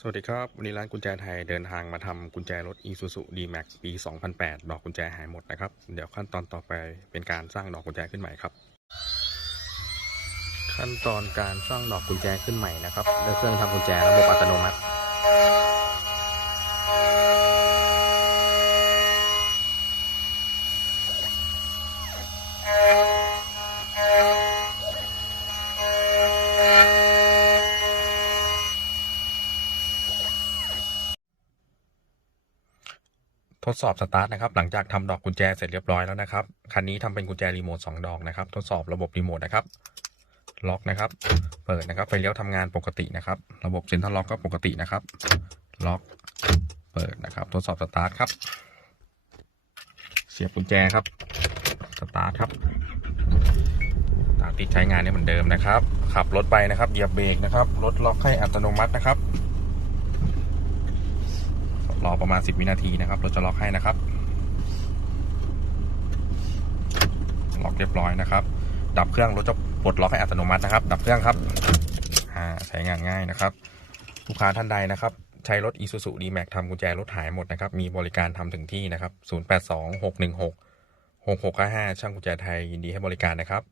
สวัสดีครับ วันนี้ร้านกุญแจไทยเดินทางมาทำกุญแจรถ Isuzu D-Max ปี 2008 ดอกกุญแจหายหมดนะครับ เดี๋ยวขั้นตอนต่อไปเป็นการสร้างดอกกุญแจขึ้นใหม่ครับ ขั้นตอนการสร้างดอกกุญแจขึ้นใหม่นะครับด้วยเครื่องทำกุญแจระบบอัตโนมัติ ทดสอบสตาร์ทนะครับหลังจากทำดอกกุญแจเสร็จเรียบร้อยแล้วนะครับคันนี้ทำเป็นกุญแจรีโมทสองดอกนะครับ ทดสอบระบบรีโมทนะครับล็อกนะครับ เปิดนะครับไฟเลี้ยวทำงานปกตินะครับ ระบบเซ็นทรัลล็อกก็ปกตินะครับ ล็อก เปิดนะครับ ทดสอบสตาร์ทครับ เสียบกุญแจครับ สตาร์ทครับตาร์ทติดใช้งานได้เหมือนเดิมนะครับ ขับรถไปนะครับเหยียบเบรกนะครับ รถล็อกให้อัตโนมัตินะครับ รอประมาณ 10 วินาทีนะครับ รถจะล็อกให้นะครับ ล็อกเรียบร้อยนะครับ ดับเครื่องรถจะปลดล็อกให้อัตโนมัตินะครับ ดับเครื่องครับใช้งานง่ายนะครับ ลูกค้าท่านใดนะครับ ใช้รถ Isuzu D-Max ทำกุญแจรถหายหมดนะครับ มีบริการทำถึงที่นะครับ 082 616 6655 ช่างกุญแจไทยยินดีให้บริการนะครับ